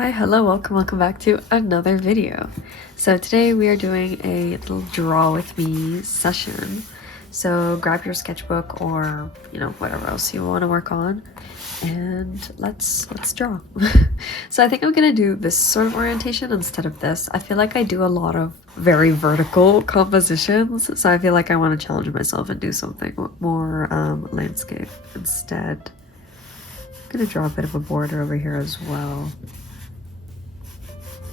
Hi, hello, welcome back to another video. So today we are doing a little draw with me session. So grab your sketchbook or, whatever else you want to work on and let's draw. So I think I'm gonna do this sort of orientation instead of this. I feel like I do a lot of very vertical compositions, so I feel like I want to challenge myself and do something more landscape instead. I'm gonna draw a bit of a border over here as well.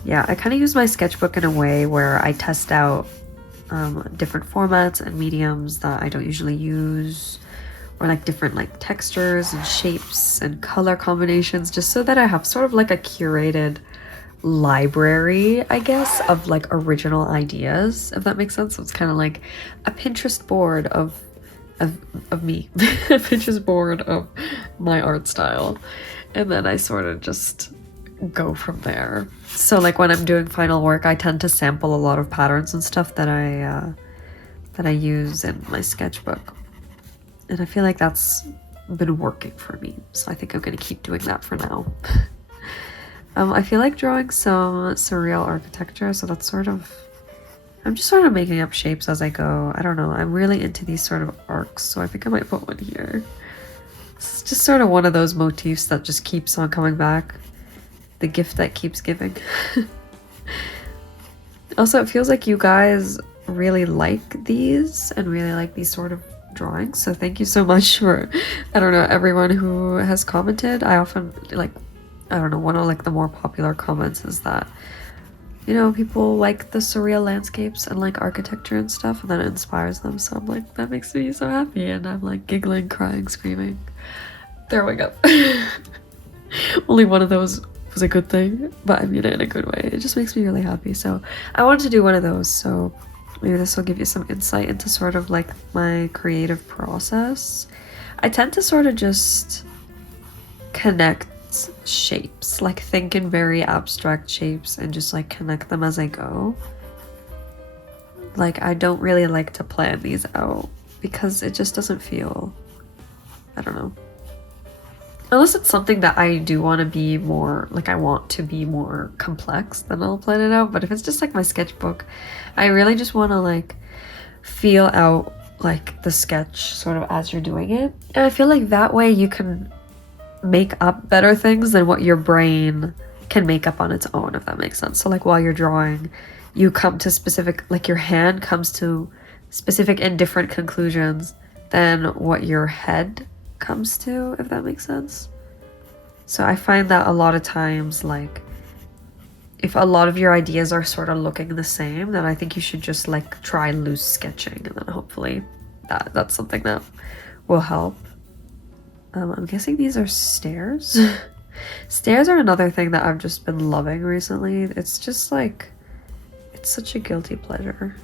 Yeah, I kind of use my sketchbook in a way where I test out different formats and mediums that I don't usually use, or like different like textures and shapes and color combinations, just so that I have sort of like a curated library, I guess, of like original ideas, if that makes sense. So it's kind of like a Pinterest board of me, a Pinterest board of my art style, and then I sort of just go from there. So like when I'm doing final work, I tend to sample a lot of patterns and stuff that I use in my sketchbook, and I feel like that's been working for me, so I think I'm gonna keep doing that for now. I feel like drawing some surreal architecture, so that's I'm just sort of making up shapes as I go. I don't know, I'm really into these sort of arcs, so I think I might put one here. It's just sort of one of those motifs that just keeps on coming back. The gift that keeps giving. Also, it feels like you guys really like these and really like these sort of drawings, so thank you so much for, I don't know, everyone who has commented. I often I don't know, one of like the more popular comments is that, people like the surreal landscapes and like architecture and stuff, and then it inspires them, so I'm like, that makes me so happy, and I'm like giggling, crying, screaming, throwing up. Only one of those was a good thing, but I mean it in a good way. It just makes me really happy, so I wanted to do one of those, so maybe this will give you some insight into sort of like my creative process. I tend to sort of just connect shapes, like think in very abstract shapes and just like connect them as I go. Like I don't really like to plan these out because it just doesn't feel, I don't know. Unless it's something that I do want to be more, like I want to be more complex, then I'll plan it out. But if it's just like my sketchbook, I really just want to like feel out like the sketch sort of as you're doing it. And I feel like that way you can make up better things than what your brain can make up on its own, if that makes sense. So like while you're drawing, you come to specific, like your hand comes to specific and different conclusions than what your head comes to, if that makes sense. So I find that a lot of times, like if a lot of your ideas are sort of looking the same, then I think you should just like try loose sketching, and then hopefully that's something that will help. I'm guessing these are stairs. Stairs are another thing that I've just been loving recently. It's just like, it's such a guilty pleasure.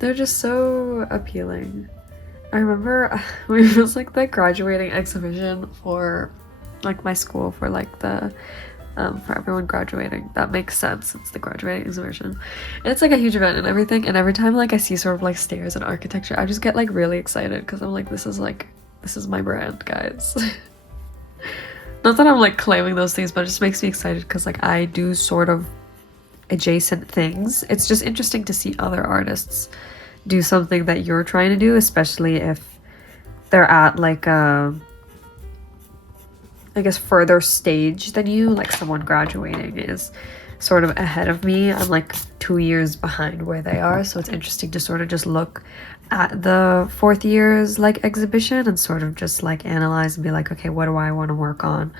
They're just so appealing. I remember when it was like the graduating exhibition for like my school, for like the for everyone graduating. That makes sense, it's the graduating exhibition, and it's like a huge event and everything, and every time like I see sort of like stairs and architecture, I just get like really excited because I'm like, this is my brand, guys. Not that I'm like claiming those things, but it just makes me excited because like I do sort of adjacent things. It's just interesting to see other artists do something that you're trying to do, especially if they're at like a, I guess, further stage than you. Like someone graduating is sort of ahead of me. I'm like 2 years behind where they are, so it's interesting to sort of just look at the fourth year's like exhibition and sort of just like analyze and be like, okay, what do I want to work on?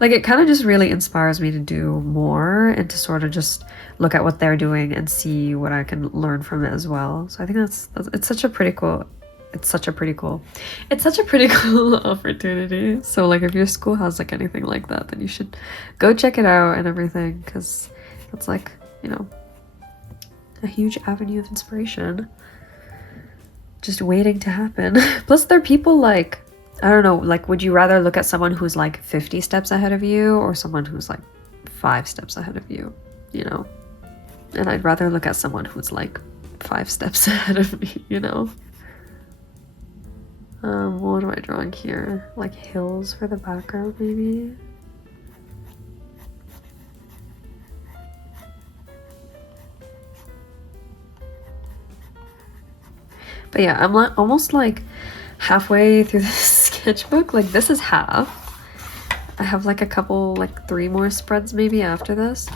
Like it kind of just really inspires me to do more and to sort of just look at what they're doing and see what I can learn from it as well. So I think it's such a pretty cool opportunity. So like if your school has like anything like that, then you should go check it out and everything, because it's like, a huge avenue of inspiration just waiting to happen. Plus there are people like, I don't know, like would you rather look at someone who's like 50 steps ahead of you or someone who's like 5 steps ahead of you, And I'd rather look at someone who's like 5 steps ahead of me, What am I drawing here? Like hills for the background, maybe? But yeah, I'm like almost like halfway through this sketchbook. Like this is half. I have like a couple, like 3 more spreads maybe after this.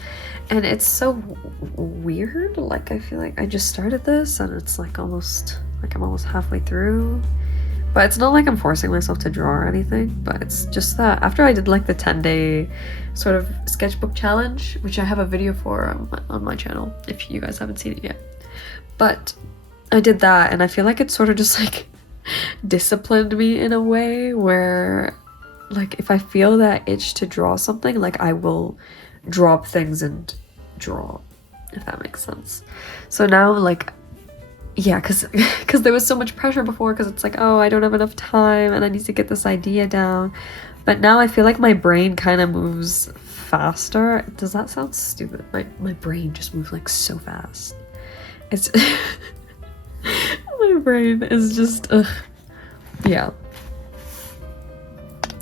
And it's so weird. Like I feel like I just started this and it's like almost, like I'm almost halfway through. But it's not like I'm forcing myself to draw or anything, but it's just that after I did like the 10-day sort of sketchbook challenge, which I have a video for on my channel if you guys haven't seen it yet. But I did that and I feel like it sort of just like disciplined me in a way where like if I feel that itch to draw something, like I will drop things and draw, if that makes sense. So now like, yeah, because there was so much pressure before, because it's like, oh, I don't have enough time and I need to get this idea down. But now I feel like my brain kind of moves faster. Does that sound stupid? My brain just moves like so fast. It's my brain is just yeah.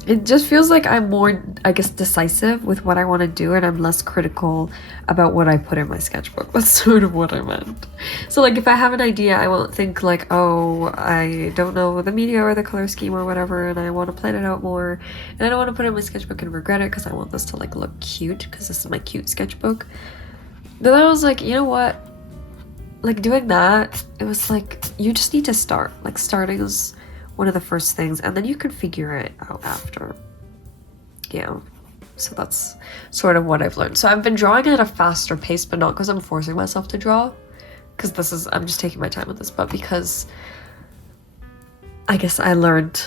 It just feels like I'm more, I guess, decisive with what I want to do, and I'm less critical about what I put in my sketchbook. That's sort of what I meant. So like if I have an idea, I won't think like, oh, I don't know the media or the color scheme or whatever, and I want to plan it out more, and I don't want to put it in my sketchbook and regret it because I want this to like look cute, because this is my cute sketchbook. Then I was like, you know what? Like doing that, it was like, you just need to start. Like starting is one of the first things, and then you can figure it out after. Yeah, so that's sort of what I've learned. So I've been drawing at a faster pace, but not because I'm forcing myself to draw, because this is, I'm just taking my time with this, but because I guess I learned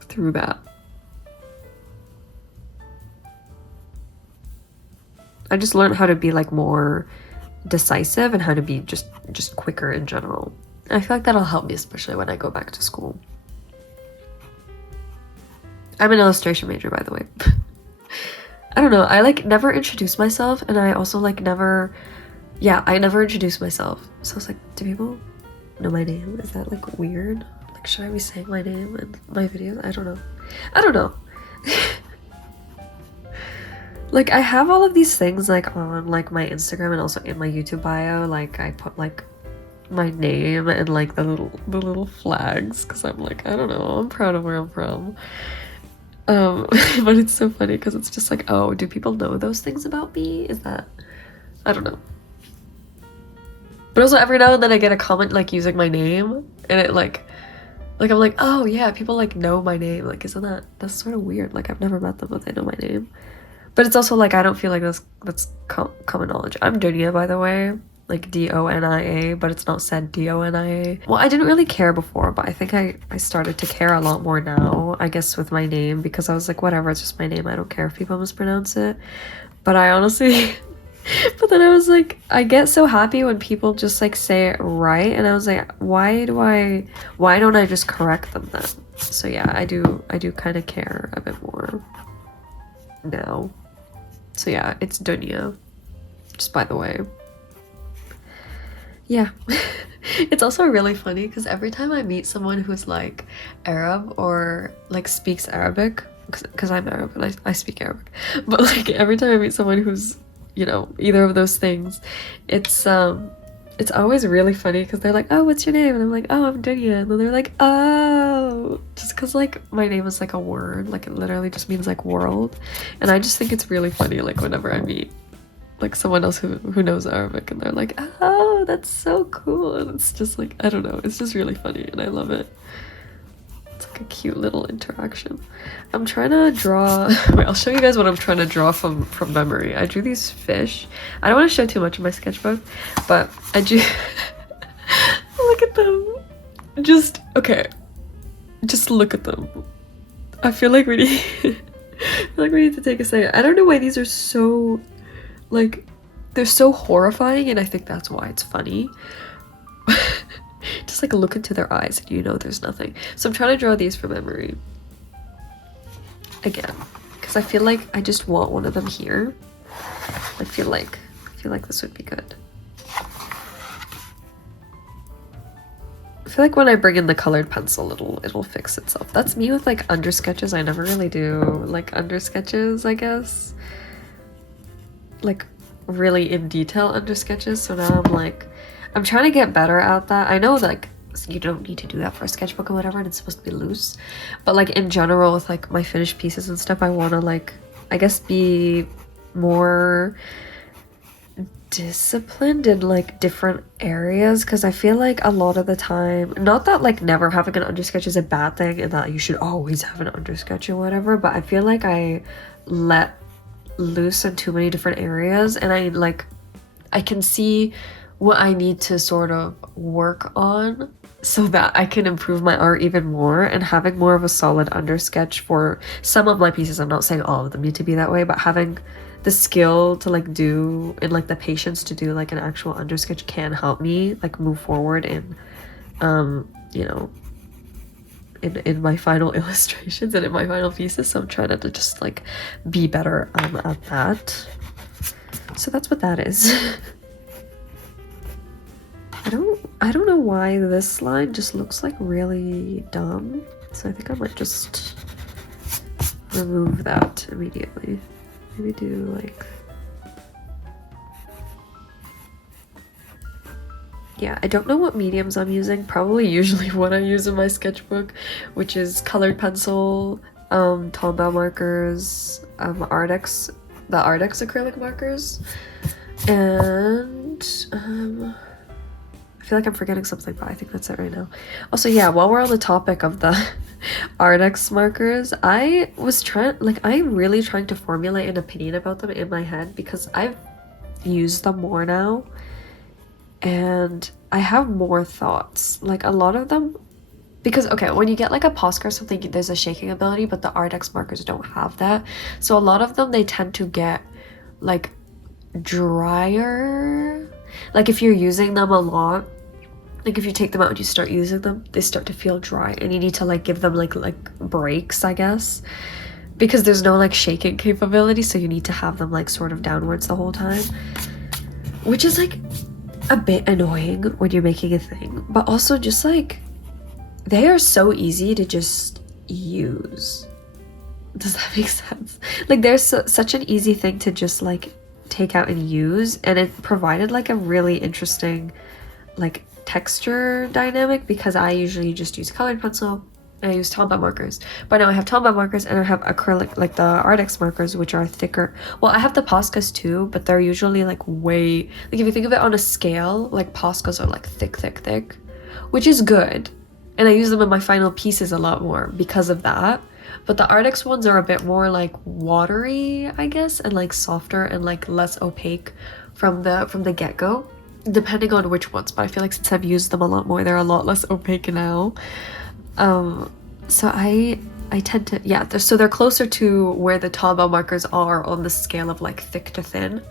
through that. I just learned how to be like more decisive and how to be just quicker in general. I feel like that'll help me, especially when I go back to school. I'm an illustration major, by the way. I don't know, I like never introduce myself, and I also like never, yeah, I never introduce myself. So I was like, do people know my name? Is that like weird? Like, should I be saying my name in my videos? I don't know. I don't know. Like, I have all of these things like on like my Instagram and also in my YouTube bio. Like I put like my name and like the little flags, because I'm like, I don't know, I'm proud of where I'm from. But it's so funny because it's just like, oh, do people know those things about me? Is that, I don't know. But also every now and then I get a comment like using my name, and it like I'm like, oh yeah, people like know my name. Like, isn't that's sort of weird? Like, I've never met them, but they know my name. But it's also like, I don't feel like that's common knowledge. I'm Dunia, by the way. Like Donia, but it's not said Donia. Well, I didn't really care before, but I think I started to care a lot more now, I guess, with my name, because I was like, whatever, it's just my name, I don't care if people mispronounce it. But I honestly but then I was like, I get so happy when people just like say it right, and I was like, why don't I just correct them then? So yeah, I do kind of care a bit more now. So yeah, it's Dunia, just by the way. Yeah. It's also really funny because every time I meet someone who's like Arab or like speaks Arabic, because I'm Arab and I speak Arabic, but like every time I meet someone who's, you know, either of those things, it's always really funny because they're like, oh, what's your name? And I'm like, oh, I'm Dunya. And then they're like, oh, just because like my name is like a word, like it literally just means like world. And I just think it's really funny, like whenever I meet like someone else who knows Arabic, and they're like, oh, that's so cool. And it's just like, I don't know, it's just really funny and I love it. It's like a cute little interaction. I'm trying to draw, wait, I'll show you guys what I'm trying to draw from memory. I drew these fish. I don't want to show too much of my sketchbook, but I drew look at them. Just, okay, just look at them. I feel like we need to take a second. I don't know why these are so, like, they're so horrifying, and I think that's why it's funny. Just like look into their eyes and you know there's nothing. So I'm trying to draw these from memory again, because I feel like I just want one of them here. I feel like this would be good. I feel like when I bring in the colored pencil, it'll fix itself. That's me with like under sketches. I never really do like under sketches, I guess. Like really in detail under sketches. So now I'm trying to get better at that. I know like so you don't need to do that for a sketchbook or whatever, and it's supposed to be loose. But like in general with like my finished pieces and stuff, I want to like, I guess, be more disciplined in like different areas, because I feel like a lot of the time, not that like never having an undersketch is a bad thing and that you should always have an undersketch or whatever, but I feel like I let loose in too many different areas, and I can see what I need to sort of work on so that I can improve my art even more. And having more of a solid undersketch for some of my pieces, I'm not saying all of them need to be that way, but having the skill to like do and like the patience to do like an actual undersketch can help me like move forward in you know, in my final illustrations and in my final pieces. So I'm trying to just like be better at that. So that's what that is. I don't know why this line just looks like really dumb, so I think I might just remove that immediately. Maybe do like, yeah, I don't know what mediums I'm using. Probably usually what I use in my sketchbook, which is colored pencil, Tombow markers, the Artex acrylic markers, and I feel like I'm forgetting something, but I think that's it right now. Also, yeah, while we're on the topic of the Artex markers, I'm really trying to formulate an opinion about them in my head, because I've used them more now and I have more thoughts. Like a lot of them, because okay, when you get like a Posca or something, there's a shaking ability, but the Artex markers don't have that. So a lot of them, they tend to get like drier. Like if you're using them a lot, like if you take them out and you start using them, they start to feel dry, and you need to like give them like breaks, I guess, because there's no like shaking capability, so you need to have them like sort of downwards the whole time, which is like a bit annoying when you're making a thing. But also just like, they are so easy to just use. Does that make sense? Like there's such an easy thing to just like take out and use, and it provided like a really interesting like texture dynamic, because I usually just use colored pencil and I use Tombow markers, but now I have Tombow markers and I have acrylic, like the Artex markers, which are thicker. Well, I have the Poscas too, but they're usually like way, like if you think of it on a scale, like Poscas are like thick, which is good, and I use them in my final pieces a lot more because of that. But the Artex ones are a bit more like watery, I guess, and like softer and like less opaque from the get-go, depending on which ones. But I feel like since I've used them a lot more, they're a lot less opaque now. So I tend to, yeah, so they're closer to where the Tombow markers are on the scale of like thick to thin.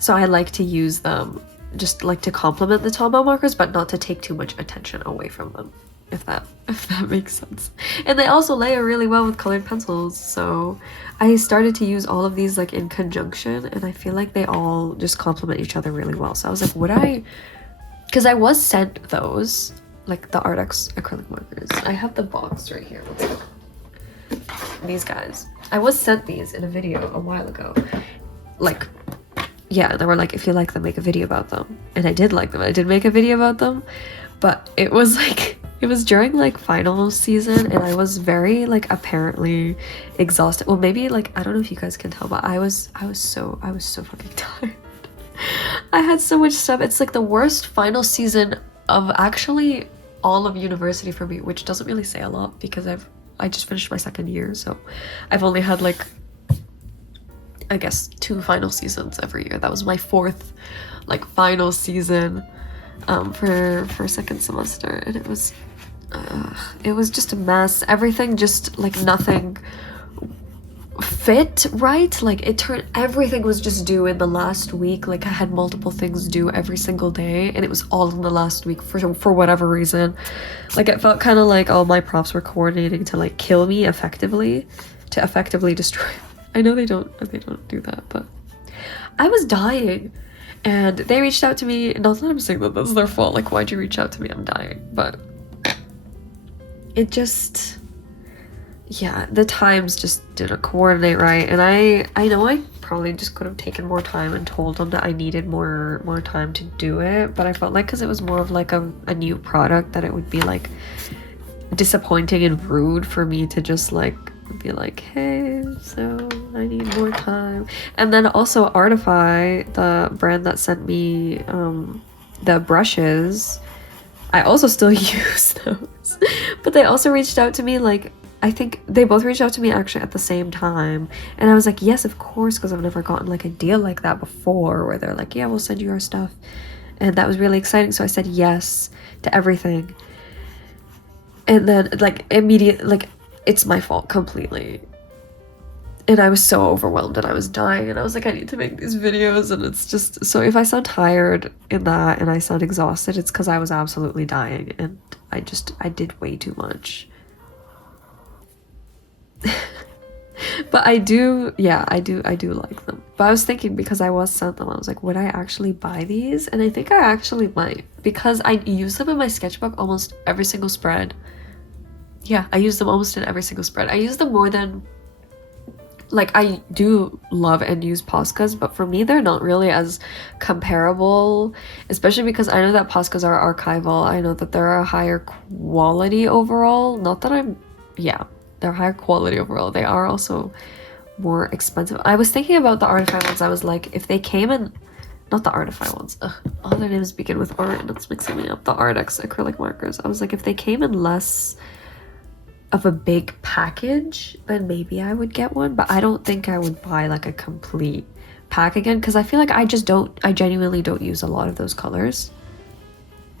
So I like to use them just like to complement the Tombow markers, but not to take too much attention away from them, if that makes sense. And they also layer really well with colored pencils, so I started to use all of these like in conjunction, and I feel like they all just complement each other really well. So I was like, because I was sent those, like the Artex acrylic markers. I have the box right here. These guys. I was sent these in a video a while ago. Like, yeah, they were like, if you like them, make a video about them. And I did like them. I did make a video about them, but it was like, it was during like final season, and I was very like apparently exhausted. Well, maybe like, I don't know if you guys can tell, but I was so fucking tired. I had so much stuff. It's like the worst final season of actually all of university for me, which doesn't really say a lot because I just finished my second year, so I've only had like, I guess, 2 final seasons every year. That was my 4th like final season for second semester, and it was just a mess. Everything just like nothing fit right. Like everything was just due in the last week. Like I had multiple things due every single day, and it was all in the last week for whatever reason. Like it felt kind of like all my profs were coordinating to like kill me effectively, to effectively destroy me. I know they don't do that, but I was dying, and they reached out to me. Not that I'm saying that that's their fault, like why'd you reach out to me, I'm dying, but it just, yeah, the times just didn't coordinate right. And I know I probably just could have taken more time and told them that I needed more time to do it, but I felt like because it was more of like a new product that it would be like disappointing and rude for me to just like be like, hey, so I need more time. And then also Artify, the brand that sent me the brushes, I also still use those. But they also reached out to me, like, I think they both reached out to me actually at the same time. And I was like, yes, of course, because I've never gotten like a deal like that before where they're like, yeah, we'll send you our stuff. And that was really exciting. So I said yes to everything. And then like immediately, like, it's my fault completely. And I was so overwhelmed and I was dying and I was like, I need to make these videos. And it's just, so if I sound tired in that and I sound exhausted, it's because I was absolutely dying and I did way too much. But I do like them. But I was thinking, because I was sent them, I was like, would I actually buy these? And I think I actually might, because I use them in my sketchbook almost every single spread. Yeah, I use them almost in every single spread. I use them more than, like, I do love and use Poscas, but for me they're not really as comparable, especially because I know that Poscas are archival. I know that they're a higher quality overall. Not that I'm, yeah, they're higher quality overall. They are also more expensive. I was thinking about the Artify ones. I was like, if they came in, not the Artify ones, all their names begin with art and it's mixing me up. The Artex acrylic markers. I was like, if they came in less of a big package, then maybe I would get one, but I don't think I would buy like a complete pack again, because I feel like I genuinely don't use a lot of those colors.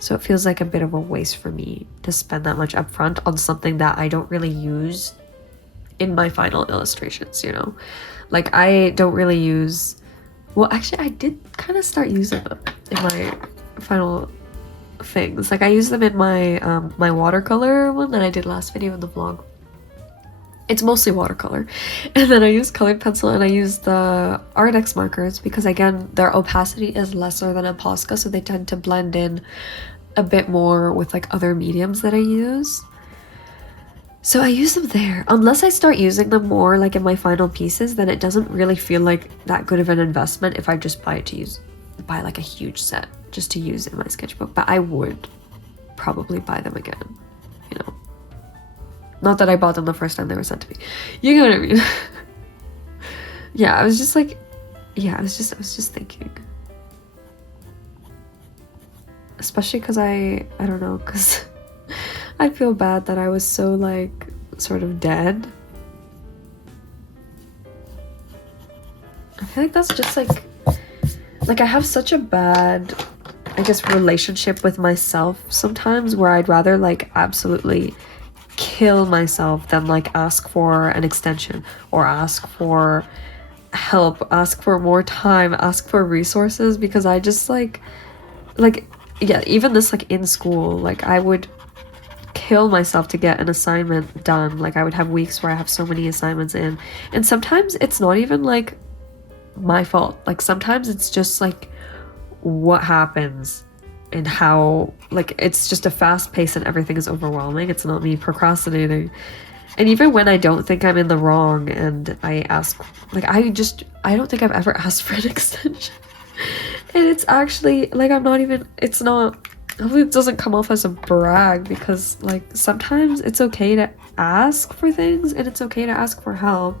So it feels like a bit of a waste for me to spend that much upfront on something that I don't really use in my final illustrations, you know? Like, I don't really use, well, actually I did kind of start using them in my final things. Like, I use them in my my watercolor one that I did last video in the vlog. It's mostly watercolor. And then I use colored pencil and I use the Artex markers because, again, their opacity is lesser than a Posca, so they tend to blend in a bit more with like other mediums that I use. So I use them there. Unless I start using them more like in my final pieces, then it doesn't really feel like that good of an investment if I just buy like a huge set just to use in my sketchbook. But I would probably buy them again, you know. Not that I bought them the first time they were sent to me. You know what I mean? Yeah, I was just like, yeah, I was just thinking. Especially because I don't know, because I feel bad that I was so like sort of dead. I feel like that's just like I have such a bad, I guess, relationship with myself sometimes, where I'd rather like absolutely kill myself than like ask for an extension or ask for help, ask for more time, ask for resources, because I just like yeah, even this like in school, like I would kill myself to get an assignment done. Like I would have weeks where I have so many assignments in, and sometimes it's not even like my fault. Like sometimes it's just like what happens and how, like, it's just a fast pace and everything is overwhelming. It's not me procrastinating. And even when I don't think I'm in the wrong and I ask, like, I don't think I've ever asked for an extension. And it's actually like, I'm not even, it's not, hopefully it doesn't come off as a brag, because like sometimes it's okay to ask for things and it's okay to ask for help.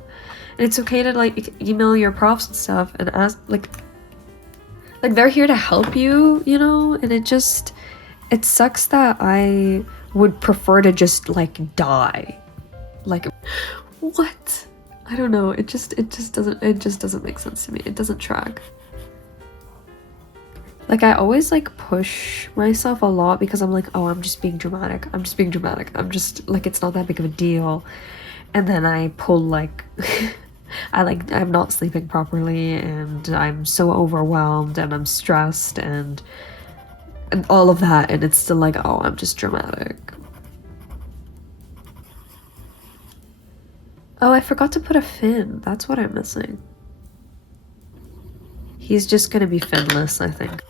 And it's okay to like email your profs and stuff and ask, like they're here to help you, you know? And it sucks that I would prefer to just like die. Like, what? I don't know. It just doesn't make sense to me. It doesn't track. Like I always like push myself a lot because I'm like, oh, I'm just being dramatic. I'm just like, it's not that big of a deal. And then I pull like I'm not sleeping properly and I'm so overwhelmed and I'm stressed and all of that, and it's still like, oh, I'm just dramatic. Oh, I forgot to put a fin. That's what I'm missing. He's just gonna be finless, I think.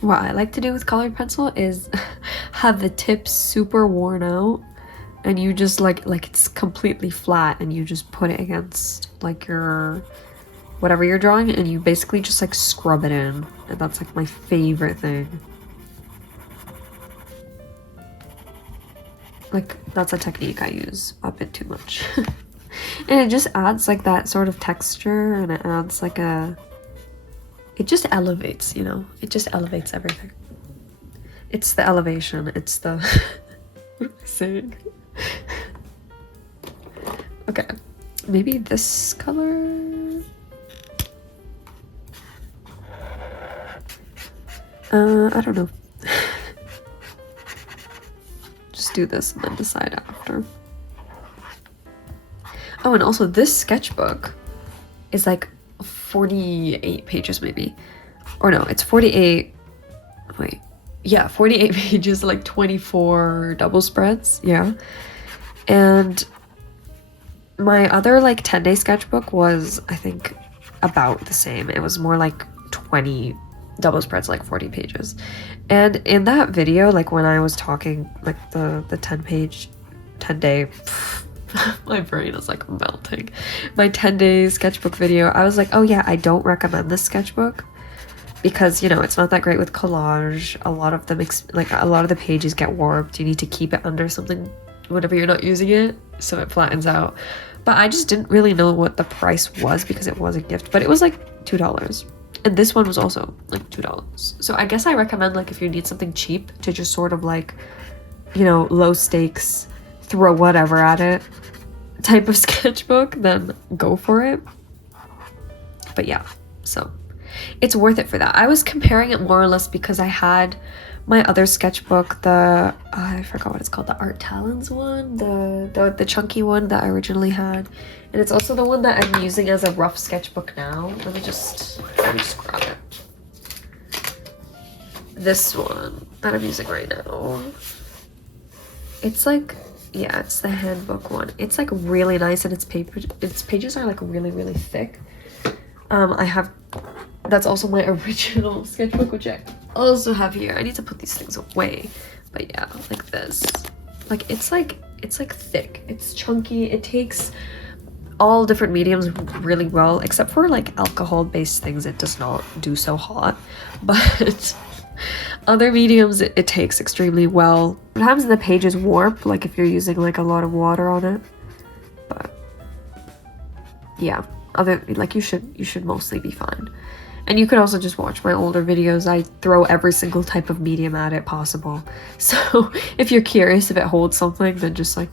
what I like to do with colored pencil is have the tip super worn out, and you just like it's completely flat, and you just put it against like your whatever you're drawing, and you basically just like scrub it in, and that's like my favorite thing. Like that's a technique I use a bit too much. And it just adds like that sort of texture, and it adds like it just elevates, you know, it just elevates everything. It's the elevation, it's the what am I saying? Okay, maybe this color. I don't know. Just do this and then decide after. Oh, and also this sketchbook is like 48 pages maybe. Or no, it's 48, wait. Yeah, 48 pages, like 24 double spreads, yeah. And my other like 10-day sketchbook was, I think, about the same. It was more like 20 double spreads, like 40 pages. And in that video, like when I was talking, like the 10-day, my brain is like melting. My 10-day sketchbook video, I was like, oh yeah, I don't recommend this sketchbook because, you know, it's not that great with collage. A lot of them, like a lot of the pages get warped. You need to keep it under something whenever you're not using it, so it flattens out. But I just didn't really know what the price was because it was a gift, but it was like $2. And this one was also like $2. So I guess I recommend, like, if you need something cheap to just sort of like, you know, low stakes, throw whatever at it type of sketchbook, then go for it. But yeah, so it's worth it for that. I was comparing it more or less because I had my other sketchbook, the I forgot what it's called, the Art Talons one, the chunky one that I originally had, and it's also the one that I'm using as a rough sketchbook now. Let me just grab it. This one that I'm using right now, it's like, yeah, it's the handbook one. It's like really nice, and its pages are like really thick. That's also my original sketchbook, which I also have here. I need to put these things away, but yeah, like this. Like it's like thick, it's chunky, it takes all different mediums really well, except for like alcohol-based things. It does not do so hot, but other mediums it takes extremely well. Sometimes the pages warp, like if you're using like a lot of water on it, but yeah, you should mostly be fine. And you could also just watch my older videos. I throw every single type of medium at it possible. So if you're curious if it holds something, then just like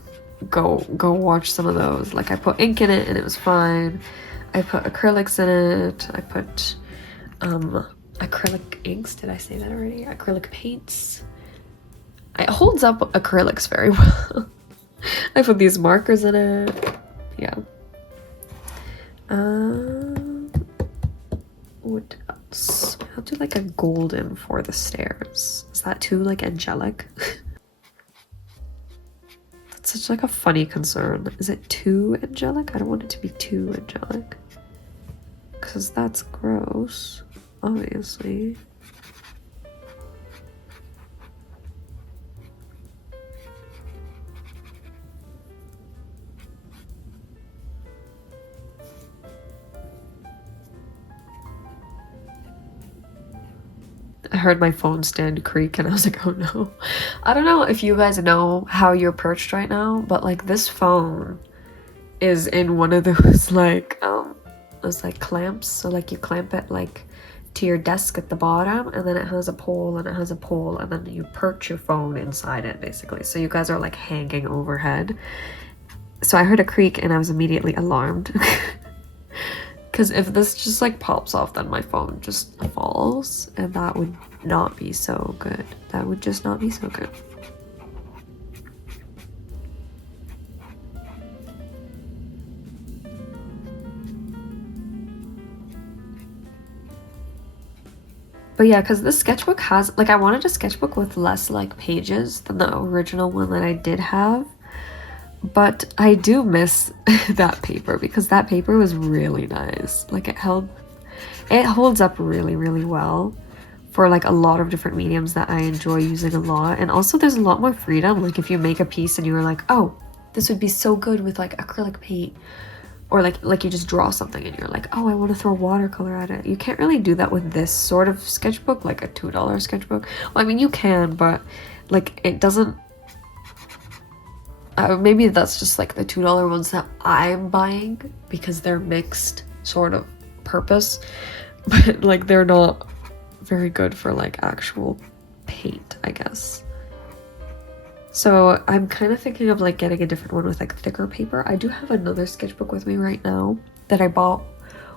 go watch some of those. Like I put ink in it and it was fine. I put acrylics in it. I put acrylic inks. Did I say that already? Acrylic paints. It holds up acrylics very well. I put these markers in it. Yeah. What else? I'll do like a golden for the stairs. Is that too like angelic? That's such like a funny concern. Is it too angelic? I don't want it to be too angelic, because that's gross, obviously. I heard my phone stand creak and I was like, oh no. I don't know if you guys know how you're perched right now, but like this phone is in one of those like clamps. So like you clamp it like to your desk at the bottom, and then it has a pole and it has a pole, and then you perch your phone inside it basically. So you guys are like hanging overhead. So I heard a creak and I was immediately alarmed. Because if this just like pops off, then my phone just falls, and that would not be so good. That would just not be so good. But yeah, because this sketchbook has, like, I wanted a sketchbook with less like pages than the original one that I did have. But I do miss that paper, because that paper was really nice. Like it holds up really well for like a lot of different mediums that I enjoy using a lot. And also there's a lot more freedom. Like if you make a piece and you were like, oh, this would be so good with like acrylic paint, or like you just draw something and you're like, oh, I want to throw watercolor at it. You can't really do that with this sort of sketchbook, like a $2 sketchbook. Well, I mean, you can, but like it doesn't, maybe that's just like the $2 ones that I'm buying because they're mixed sort of purpose, but like they're not very good for like actual paint, I guess. So I'm kind of thinking of like getting a different one with like thicker paper. I do have another sketchbook with me right now that I bought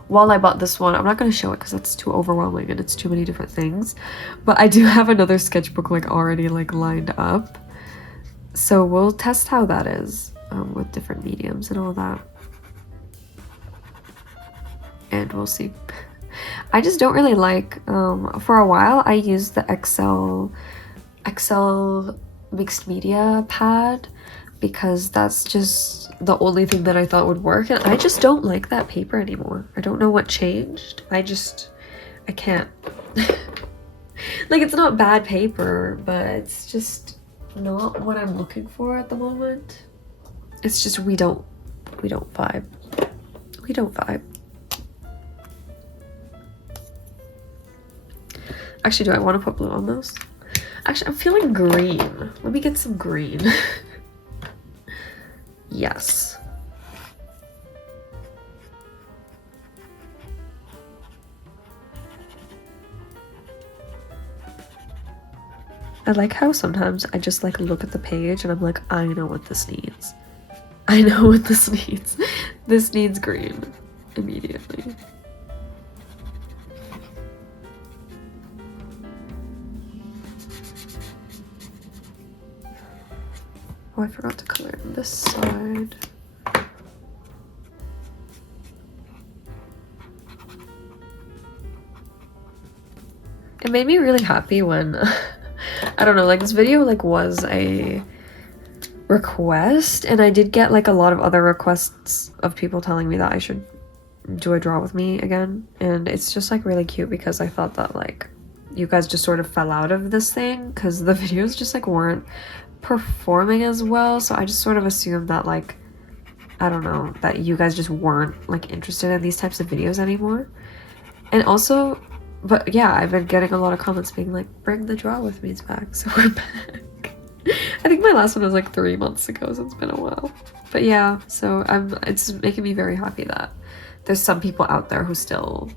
while I bought this one. I'm not going to show it because that's too overwhelming and it's too many different things. But I do have another sketchbook like already like lined up. So we'll test how that is with different mediums and all that. And we'll see. I just don't really like, for a while I used the Excel mixed media pad because that's just the only thing that I thought would work, and I just don't like that paper anymore. I don't know what changed. I can't. Like, it's not bad paper, but it's just not what I'm looking for at the moment. It's just we don't vibe. We don't vibe. Actually, do I want to put blue on those? Actually, I'm feeling green. Let me get some green. Yes. I like how sometimes I just like look at the page and I'm like, I know what this needs. I know what this needs. This needs green immediately. Oh, I forgot to color in this side. It made me really happy when, I don't know, like this video like was a request, and I did get like a lot of other requests of people telling me that I should do a draw with me again, and it's just like really cute because I thought that like you guys just sort of fell out of this thing because the videos just like weren't performing as well, so I just sort of assumed that like, I don't know, that you guys just weren't like interested in these types of videos anymore. And also, but yeah, I've been getting a lot of comments being like, bring the draw with me's back, so we're back. I think my last one was like 3 months ago, so it's been a while. But yeah, so it's making me very happy that there's some people out there who still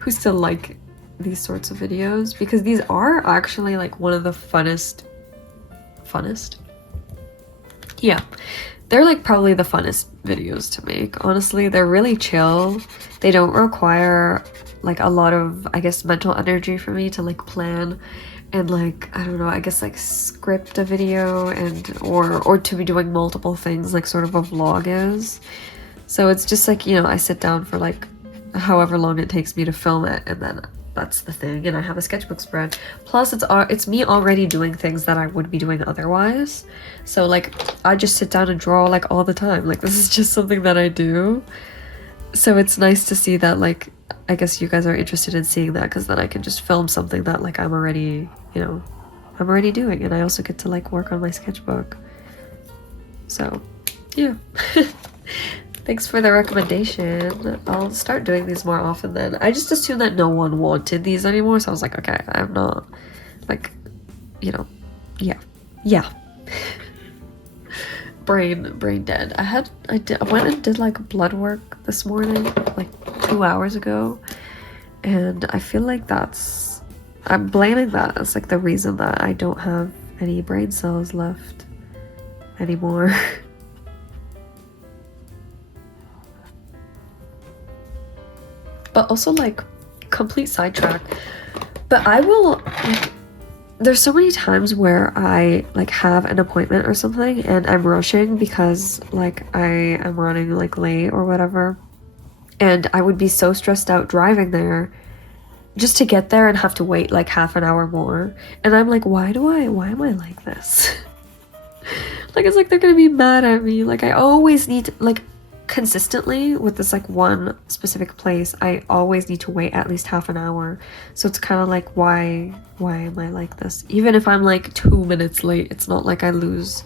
who still like these sorts of videos, because these are actually like one of the funnest, yeah, they're like probably the funnest videos to make. Honestly, they're really chill. They don't require like a lot of, I guess, mental energy for me to like plan and like, I don't know, I guess like script a video and or to be doing multiple things like sort of a vlog is. So it's just like, you know, I sit down for like however long it takes me to film it, and then that's the thing, and I have a sketchbook spread. Plus it's me already doing things that I would be doing otherwise. So like I just sit down and draw like all the time. Like this is just something that I do. So it's nice to see that, like, I guess you guys are interested in seeing that, because then I can just film something that like I'm already, you know, I'm already doing, and I also get to like work on my sketchbook. So yeah. Thanks for the recommendation. I'll start doing these more often then. I just assumed that no one wanted these anymore, so I was like, okay, I'm not, like, you know, yeah. brain dead. I went and did like blood work this morning, like 2 hours ago, and I feel like I'm blaming that as like the reason that I don't have any brain cells left anymore. But also, like, complete sidetrack, but I will, like, there's so many times where I like have an appointment or something and I'm rushing because like I am running like late or whatever, and I would be so stressed out driving there just to get there and have to wait like half an hour more, and I'm like, why am I like this? Like, it's like they're gonna be mad at me. Like, I always need to, like, consistently with this like one specific place, I always need to wait at least half an hour. So it's kind of like, why am I like this? Even if I'm like 2 minutes late, it's not like I lose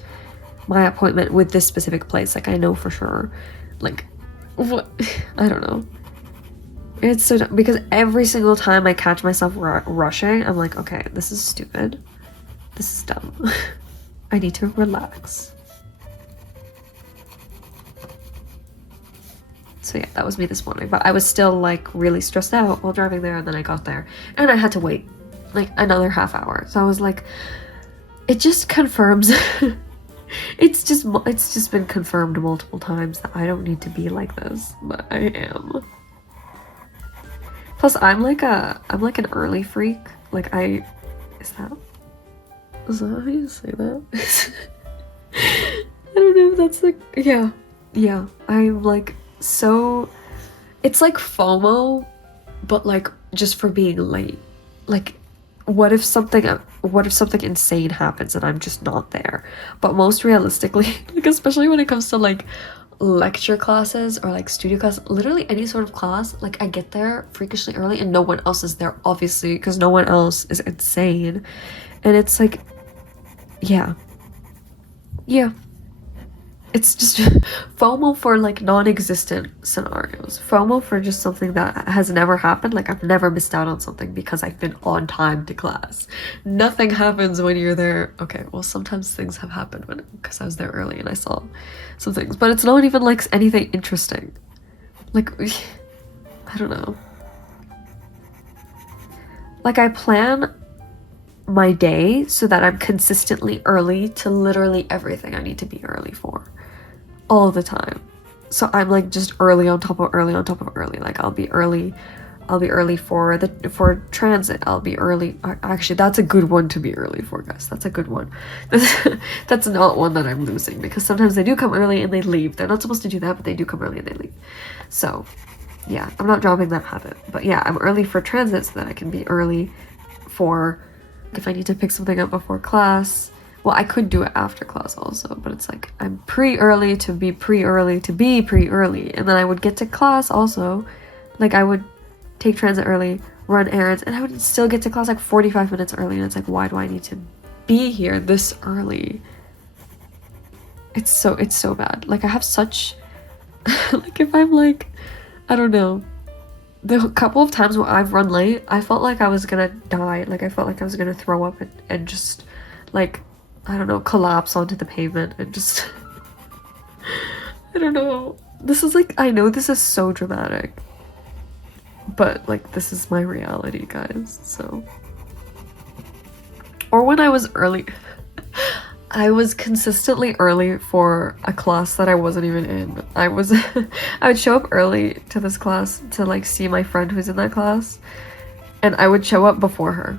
my appointment with this specific place. Like I know for sure. Like what? I don't know. It's so dumb because every single time I catch myself rushing, I'm like, okay, this is stupid. This is dumb. I need to relax. So yeah, that was me this morning. But I was still like really stressed out while driving there, and then I got there and I had to wait like another half hour. So I was like, it just confirms it's just been confirmed multiple times that I don't need to be like this, but I am. Plus I'm like an early freak. Like is that how you say that? I don't know if that's like, yeah, I'm like, so it's like FOMO, but like just for being late. Like what if something insane happens and I'm just not there? But most realistically, like especially when it comes to like lecture classes or like studio class, literally any sort of class, like I get there freakishly early and no one else is there, obviously, because no one else is insane. And it's like, yeah, it's just FOMO for like non-existent scenarios. FOMO for just something that has never happened. Like I've never missed out on something because I've been on time to class. Nothing happens when you're there. Okay, well sometimes things have happened because I was there early and I saw some things, but it's not even like anything interesting. Like I don't know. Like I plan my day so that I'm consistently early to literally everything I need to be early for. All the time. So I'm like just early on top of early on top of early. Like I'll be early for transit. I'll be early. Actually, that's a good one to be early for, guys. That's a good one. That's not one that I'm losing, because sometimes they do come early and they leave. They're not supposed to do that, but they do come early and they leave. So yeah, I'm not dropping that habit. But yeah, I'm early for transit so that I can be early for if I need to pick something up before class. Well, I could do it after class also, but it's like I'm pre-early to be pre-early to be pre-early. And then I would get to class also. Like I would take transit early, run errands, and I would still get to class like 45 minutes early. And it's like, why do I need to be here this early? It's so bad. Like I have such like if I'm like, I don't know, the couple of times where I've run late, I felt like I was gonna die. Like I felt like I was gonna throw up and just like, I don't know, collapse onto the pavement and just I don't know. This is like, I know this is so dramatic, but like this is my reality, guys. So, or when I was early, I was consistently early for a class that I wasn't even in. I would show up early to this class to like see my friend who's in that class, and I would show up before her.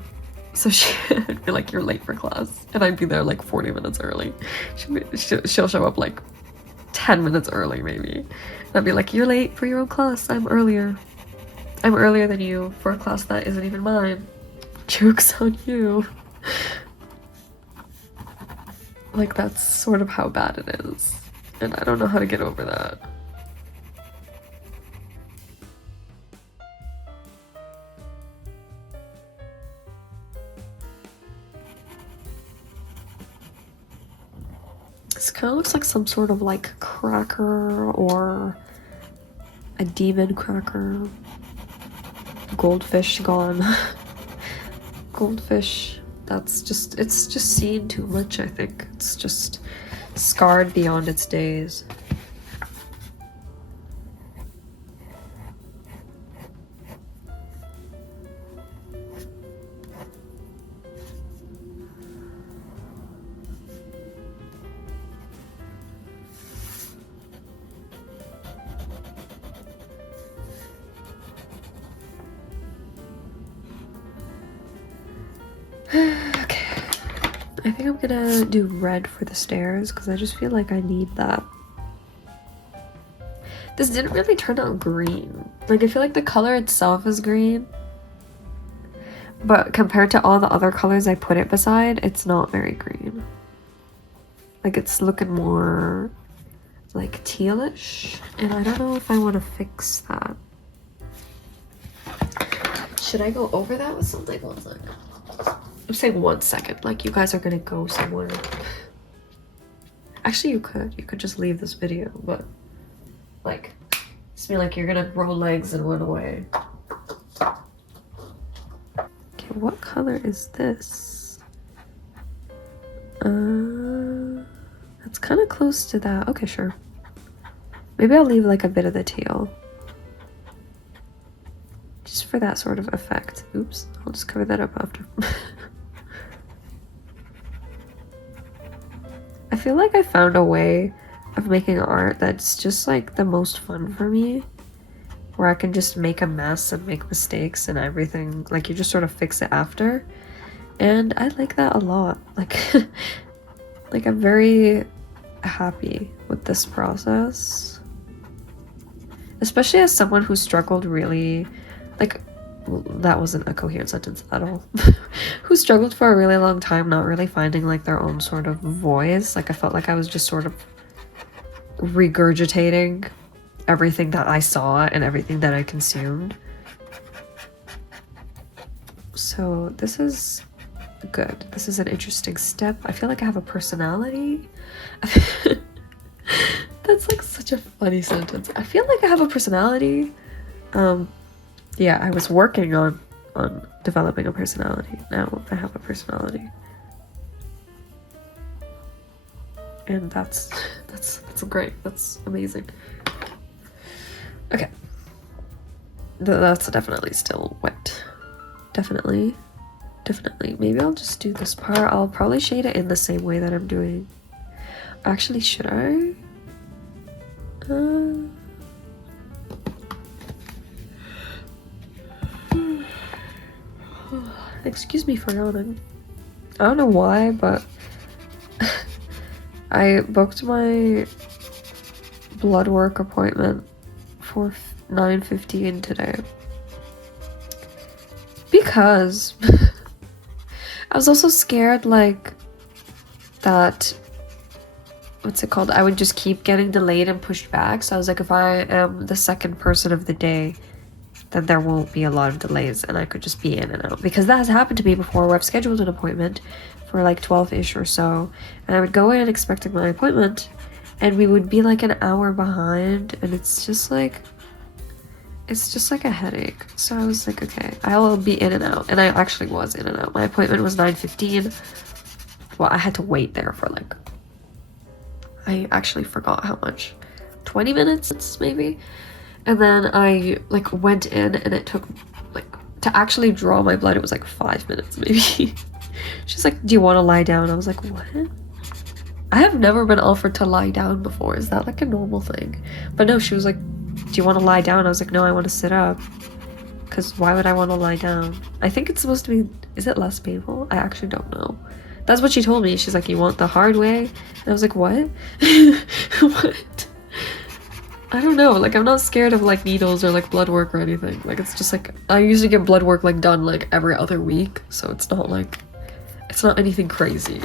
So she'd be like, you're late for class. And I'd be there like 40 minutes early. She'll show up like 10 minutes early maybe. And I'd be like, you're late for your own class. I'm earlier than you for a class that isn't even mine. Joke's on you. Like that's sort of how bad it is. And I don't know how to get over that. This kind of looks like some sort of like cracker or a demon cracker. Goldfish gone. Goldfish, it's just seen too much, I think. It's just scarred beyond its days. Okay, I think I'm gonna do red for the stairs because I just feel like I need that. This didn't really turn out green. Like I feel like the color itself is green, but compared to all the other colors I put it beside, it's not very green. Like it's looking more like tealish, and I don't know if I want to fix that. Should I go over that with something? 1 second. I'm saying 1 second, like you guys are gonna go somewhere. Actually, you could just leave this video, but like, just be like, you're gonna grow legs and run away. Okay, what color is this? That's kind of close to that. Okay, sure. Maybe I'll leave like a bit of the teal. Just for that sort of effect. Oops, I'll just cover that up after. I feel like I found a way of making art that's just like the most fun for me, where I can just make a mess and make mistakes and everything. Like you just sort of fix it after, and I like that a lot. Like, like I'm very happy with this process, especially as someone who struggled really, like, that wasn't a coherent sentence at all. Who struggled for a really long time not really finding like their own sort of voice. Like I felt like I was just sort of regurgitating everything that I saw and everything that I consumed. So this is good. This is an interesting step. I feel like I have a personality. That's like such a funny sentence. I feel like I have a personality. Yeah, I was working on developing a personality. Now I have a personality. And that's great. That's amazing. Okay. That's definitely still wet. Definitely. Maybe I'll just do this part. I'll probably shade it in the same way that I'm doing. Actually, should I? Excuse me for yawning. I don't know why, but I booked my blood work appointment for 9:15 today because I was also scared like that, what's it called, I would just keep getting delayed and pushed back. So I was like, if I am the second person of the day, then there won't be a lot of delays and I could just be in and out, because that has happened to me before where I've scheduled an appointment for like 12-ish or so, and I would go in expecting my appointment and we would be like an hour behind, and it's just like a headache. So I was like, okay, I'll be in and out, and I actually was in and out. My appointment was 9:15. Well, I had to wait there for like, I actually forgot how much, 20 minutes maybe. And then I like went in and it took like, to actually draw my blood, it was like 5 minutes maybe. She's like, do you want to lie down? I was like, what? I have never been offered to lie down before. Is that like a normal thing? But no, she was like, do you want to lie down? I was like, no, I want to sit up. Because why would I want to lie down? I think it's supposed to be, is it less painful? I actually don't know. That's what she told me. She's like, you want the hard way? And I was like, what? What? I don't know, like I'm not scared of like needles or like blood work or anything. Like it's just like, I usually get blood work like done like every other week, so it's not like, it's not anything crazy.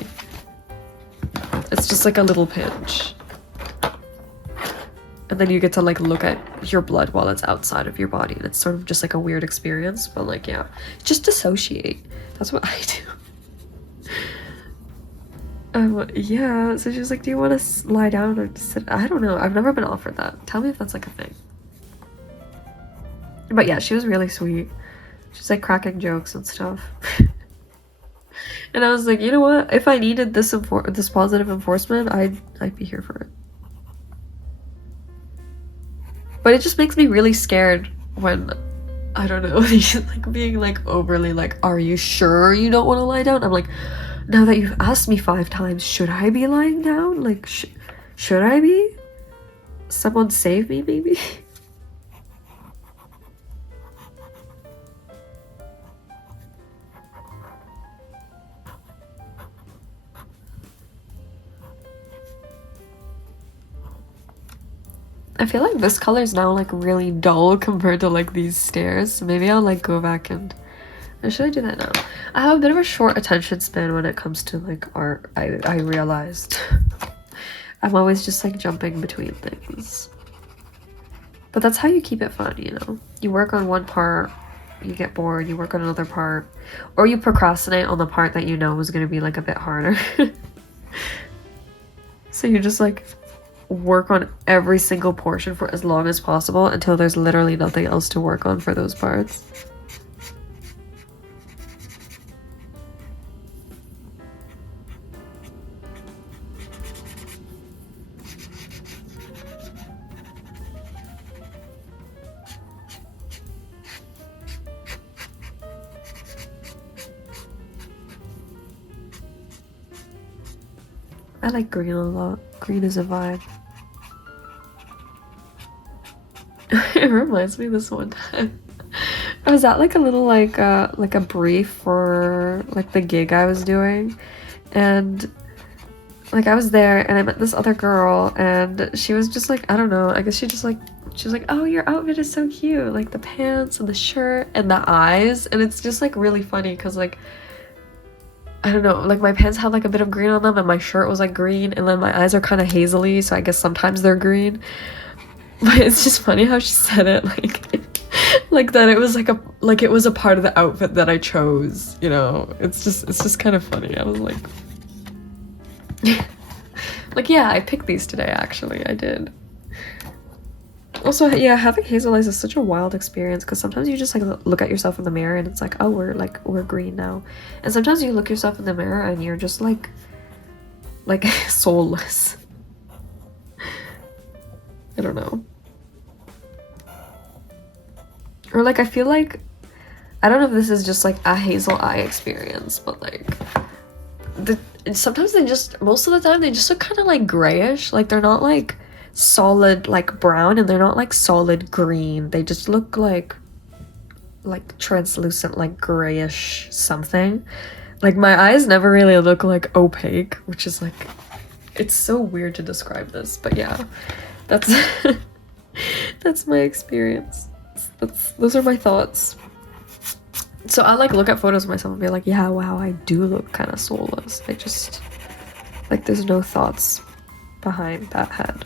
It's just like a little pinch. And then you get to like look at your blood while it's outside of your body, and it's sort of just like a weird experience, but like, yeah, just dissociate. That's what I do. Yeah, so she was like, do you want to lie down or sit? I don't know, I've never been offered that. Tell me if that's like a thing. But yeah, she was really sweet. She's like cracking jokes and stuff. And I was like, you know what, if I needed this positive enforcement, I'd be here for it. But it just makes me really scared when, I don't know, he's like being like overly like, are you sure you don't want to lie down? I'm like, now that you've asked me 5 times, should I be lying down? Like, should I be? Someone save me, maybe? I feel like this color is now like really dull compared to like these stairs. So maybe I'll like go back and should I do that now? I have a bit of a short attention span when it comes to like art. I realized. I'm always just like jumping between things. But that's how you keep it fun, you know? You work on one part, you get bored, you work on another part, or you procrastinate on the part that you know is gonna be like a bit harder. So you just like work on every single portion for as long as possible until there's literally nothing else to work on for those parts. I like green a lot. Green is a vibe. It reminds me of this one time. I was at like a little like a brief for like the gig I was doing, and like I was there and I met this other girl and she was just like, I don't know, I guess she was like, oh, your outfit is so cute, like the pants and the shirt and the eyes. And it's just like really funny because like, I don't know, like my pants had like a bit of green on them and my shirt was like green, and then my eyes are kind of hazily, so I guess sometimes they're green. But it's just funny how she said it like like that it was like it was a part of the outfit that I chose, you know. It's just kind of funny. I was like like, yeah, I picked these today, actually. I did. Also, yeah, having hazel eyes is such a wild experience because sometimes you just like look at yourself in the mirror and it's like, oh, we're green now. And sometimes you look yourself in the mirror and you're just like soulless. I don't know. Or like I feel like, I don't know if this is just like a hazel eye experience, but like sometimes most of the time they just look kind of like grayish. Like they're not like solid like brown and they're not like solid green. They just look like translucent, like grayish something. Like my eyes never really look like opaque, which is like, it's so weird to describe this, but yeah, that's that's my experience. Those are my thoughts. So I like look at photos of myself and be like, yeah, wow, I do look kind of soulless. I just like, there's no thoughts behind that head,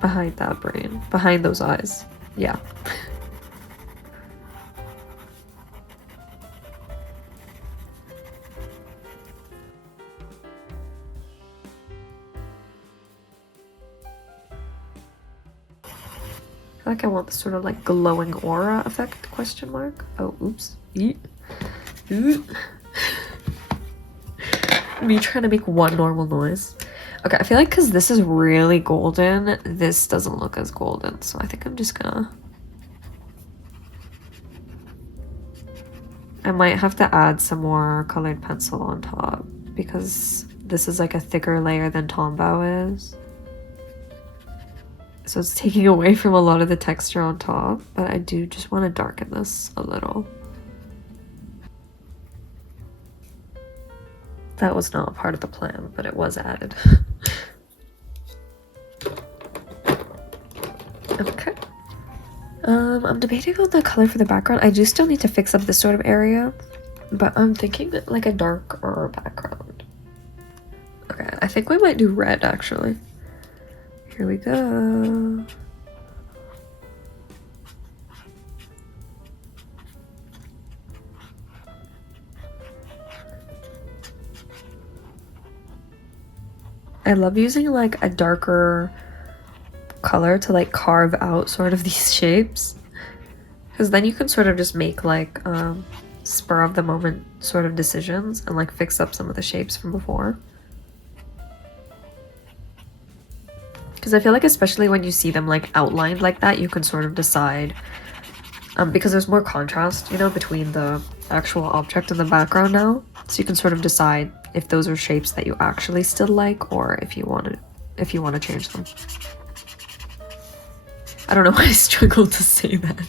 behind that brain, behind those eyes. Yeah. I feel like I want this sort of like glowing aura effect, question mark. Oh, oops. Eat. Me trying to make one normal noise. Okay, I feel like because this is really golden, this doesn't look as golden. So I think I'm just gonna... I might have to add some more colored pencil on top because this is like a thicker layer than Tombow is. So it's taking away from a lot of the texture on top, but I do just want to darken this a little. That was not a part of the plan, but it was added. Okay. I'm debating on the color for the background. I do still need to fix up this sort of area, but I'm thinking like a darker background. Okay, I think we might do red actually. Here we go. I love using like a darker color to like carve out sort of these shapes, because then you can sort of just make like spur of the moment sort of decisions and like fix up some of the shapes from before. Because I feel like especially when you see them like outlined like that, you can sort of decide, because there's more contrast, you know, between the actual object and the background now. So you can sort of decide if those are shapes that you actually still like, or if you want to change them. I don't know why I struggled to say that.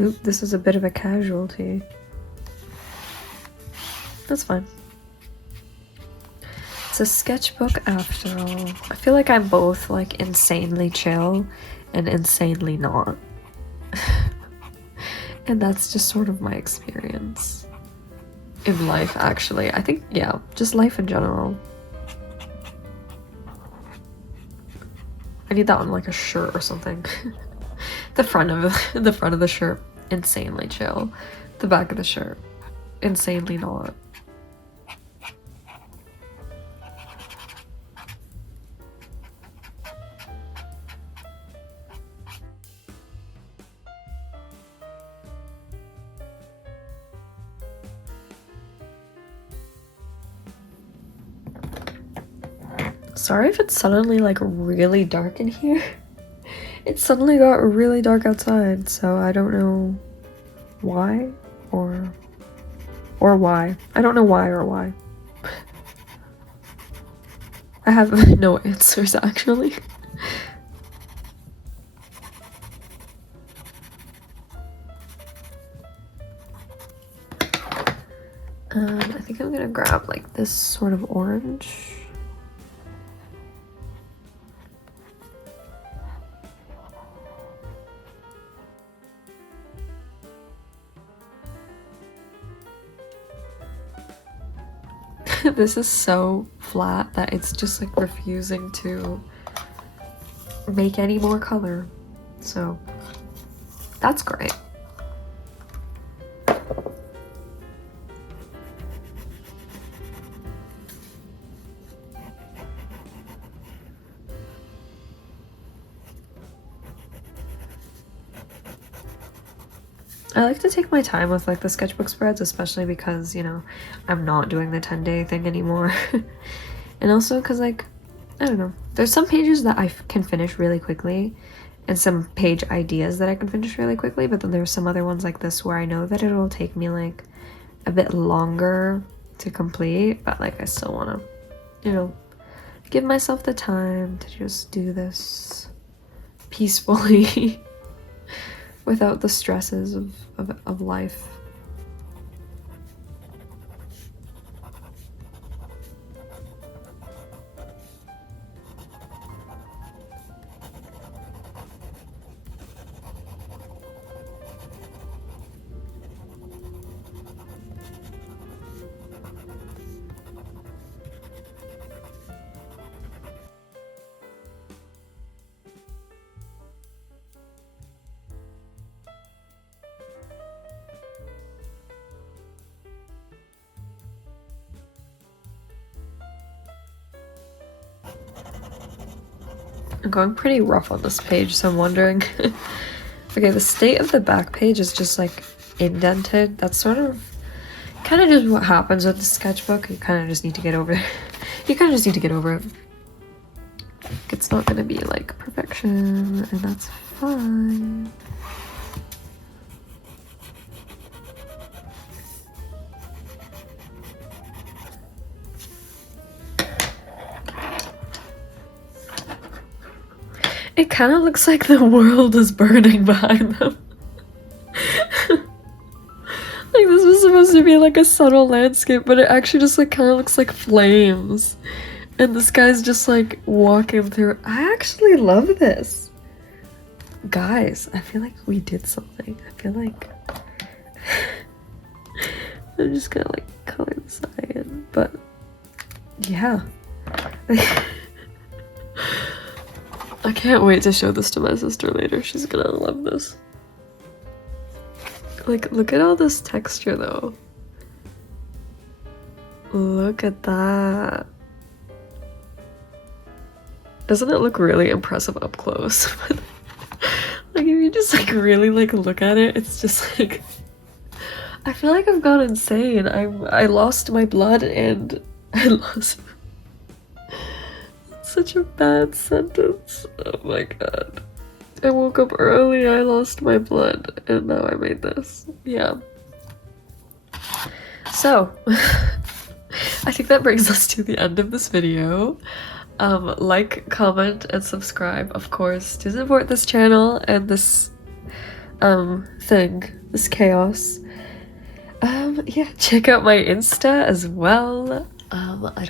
Oop, this is a bit of a casualty. That's fine. It's a sketchbook after all. I feel like I'm both like insanely chill and insanely not. And that's just sort of my experience in life, actually. I think, yeah, just life in general. I need that on like a shirt or something. The front of the shirt, insanely chill. The back of the shirt, insanely not. Sorry if it's suddenly like really dark in here. It suddenly got really dark outside, so I don't know why or why. I don't know why or why. I have no answers, actually. I think I'm gonna grab like this sort of orange. This is so flat that it's just like refusing to make any more color. So that's great. I like to take my time with like the sketchbook spreads, especially because, you know, I'm not doing the 10-day thing anymore. And also because, like, I don't know, there's some pages that I can finish really quickly and some page ideas that I can finish really quickly, but then there's some other ones like this where I know that it'll take me like a bit longer to complete, but like I still want to, you know, give myself the time to just do this peacefully. Without the stresses of life. I'm going pretty rough on this page, so I'm wondering. Okay, the state of the back page is just like indented. That's sort of kind of just what happens with the sketchbook. You kind of just need to get over it. You kind of just need to get over it. It's not gonna be like perfection, and that's fine. It kind of looks like the world is burning behind them. Like this was supposed to be like a subtle landscape, but it actually just like kind of looks like flames. And this guy's just like walking through. I actually love this. Guys, I feel like we did something. I feel like I'm just gonna like color this in, but yeah. I can't wait to show this to my sister later. She's gonna love this. Like, look at all this texture though. Look at that. Doesn't it look really impressive up close? Like if you just like really like look at it, it's just like I feel like I've gone insane. I lost my blood and I lost such a bad sentence. Oh my god. I woke up early, I lost my blood, and now I made this. Yeah. So, I think that brings us to the end of this video. Like, comment, and subscribe, of course, to support this channel and this, this chaos. Yeah, check out my Insta as well. I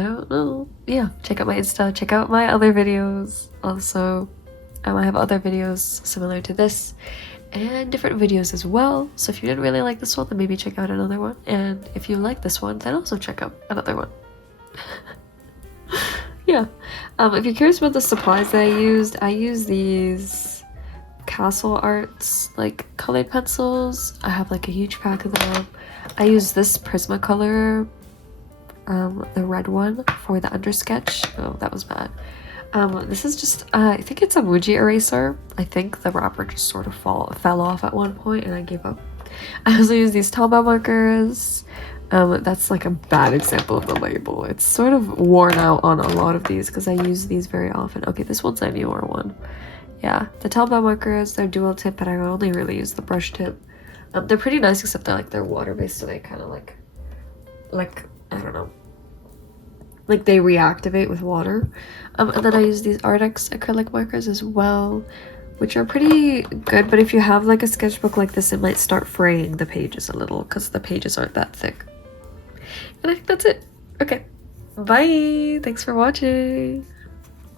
don't know. Yeah, check out my Insta, check out my other videos also. I have other videos similar to this and different videos as well. So if you didn't really like this one, then maybe check out another one. And if you like this one, then also check out another one. Yeah. If you're curious about the supplies that I use these Castle Arts like colored pencils. I have like a huge pack of them. I use this Prismacolor, the red one for the undersketch. Oh, that was bad. This is just, I think it's a Muji eraser. I think the wrapper just sort of fell off at one point and I gave up. I also use these Tombow markers. That's like a bad example of the label. It's sort of worn out on a lot of these because I use these very often. Okay, this one's a newer one. Yeah, the Tombow markers, they're dual tip, but I only really use the brush tip. They're pretty nice, except they're water-based, so they kind of like, I don't know. Like they reactivate with water. And then I use these Artex acrylic markers as well, which are pretty good, but if you have like a sketchbook like this, it might start fraying the pages a little because the pages aren't that thick. And I think that's it. Okay, bye! Thanks for watching!